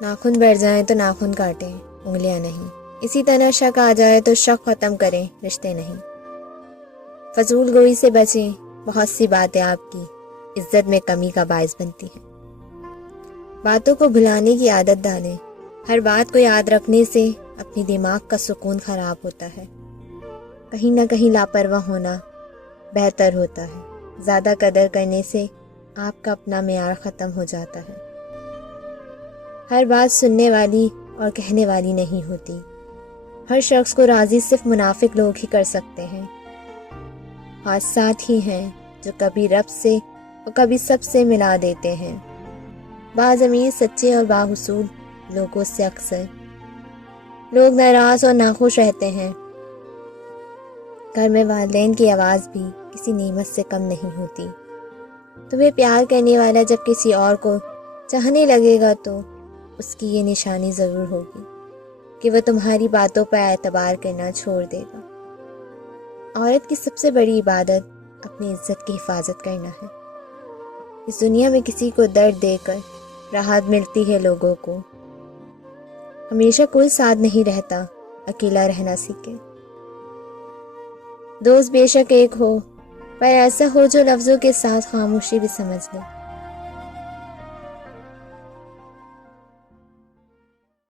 ناخن بڑھ جائیں تو ناخن کاٹیں، انگلیاں نہیں۔ اسی طرح شک آ جائے تو شک ختم کریں، رشتے نہیں۔ فضول گوئی سے بچیں، بہت سی باتیں آپ کی عزت میں کمی کا باعث بنتی ہیں۔ باتوں کو بھلانے کی عادت ڈالیں، ہر بات کو یاد رکھنے سے اپنی دماغ کا سکون خراب ہوتا ہے۔ کہیں نہ کہیں لاپرواہ ہونا بہتر ہوتا ہے۔ زیادہ قدر کرنے سے آپ کا اپنا معیار ختم ہو جاتا ہے۔ ہر بات سننے والی اور کہنے والی نہیں ہوتی۔ ہر شخص کو راضی صرف منافق لوگ ہی کر سکتے ہیں۔ حادثات ہی ہیں جو کبھی رب سے اور کبھی سب سے ملا دیتے ہیں۔ بعض امیر سچے اور باحصول لوگوں سے اکثر لوگ ناراض اور ناخوش رہتے ہیں۔ گھر میں والدین کی آواز بھی کسی نعمت سے کم نہیں ہوتی۔ تمہیں پیار کرنے والا جب کسی اور کو چاہنے لگے گا تو اس کی یہ نشانی ضرور ہوگی کہ وہ تمہاری باتوں پر اعتبار کرنا چھوڑ دے گا۔ عورت کی سب سے بڑی عبادت اپنی عزت کی حفاظت کرنا ہے۔ اس دنیا میں کسی کو درد دے کر راحت ملتی ہے لوگوں کو۔ ہمیشہ کوئی ساتھ نہیں رہتا، اکیلا رہنا سیکھے۔ دوست بے شک ایک ہو، پر ایسا ہو جو لفظوں کے ساتھ خاموشی بھی سمجھ لے۔